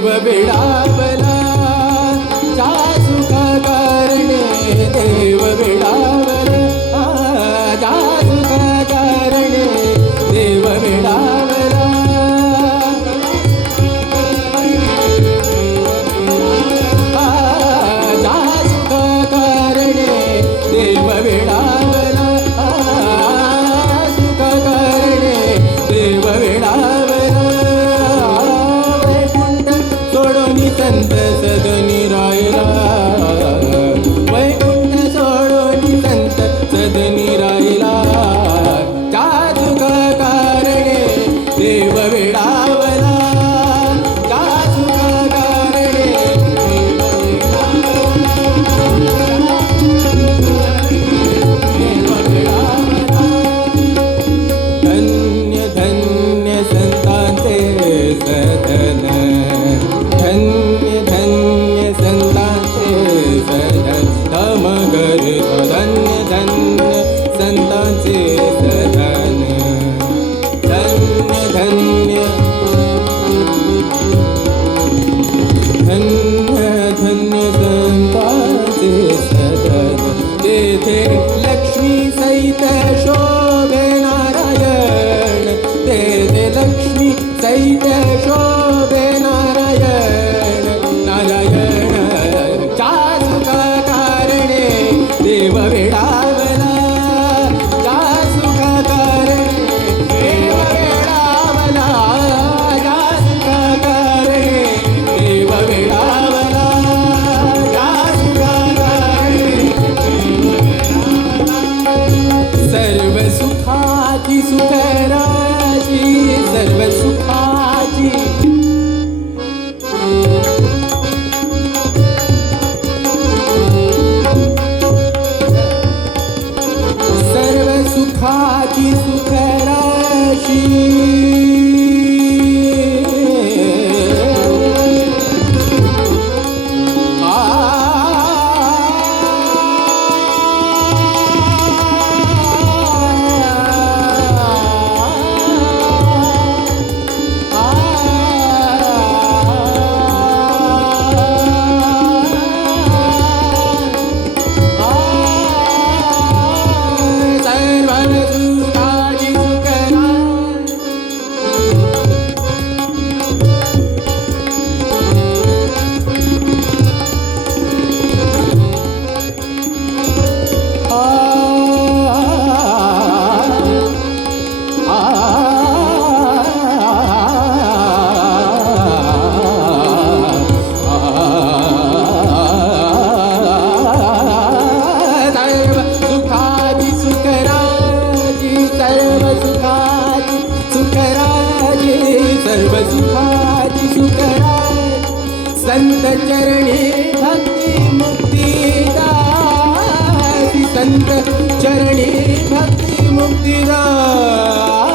देव वेडावला जा सुखा कारणे देव वेडावला जा सुखा कारणे देव वेडावला जा सुखा कारणे देव वेडावला सुखा कारणे देव वेडावला संत सदनी राहिला वैकुंठ सोडून संत सदनी राहिला त्या सुखा कारणे देव वेडावला त्या सुखा कारणे देव वेडावला धन्य धन्य संतांचे सदन धन्य धन्य संतांचे सदन धमगर धन्य धन्य संतांचे सदन धन्य धन्य धन्य धन्य संतांचे सदन तेथे लक्ष्मी सहित शोभे नारायण तेथे लक्ष्मी सहित शोभे नारायण नारायण चा सुखा कारणे देव वेडावला चा सुखा कारणे देव वेडावला चा सुखा कारणे देव वेडावला चा सुखा कारणे सर्व सुखाची सुखराजी सर्व सुखाची सर्व सुखाची सुखराशी सर्व सुखाची सुखराज संत चरणी भक्ती मुक्तिदासी संत चरणी भक्ती मुक्तिदासी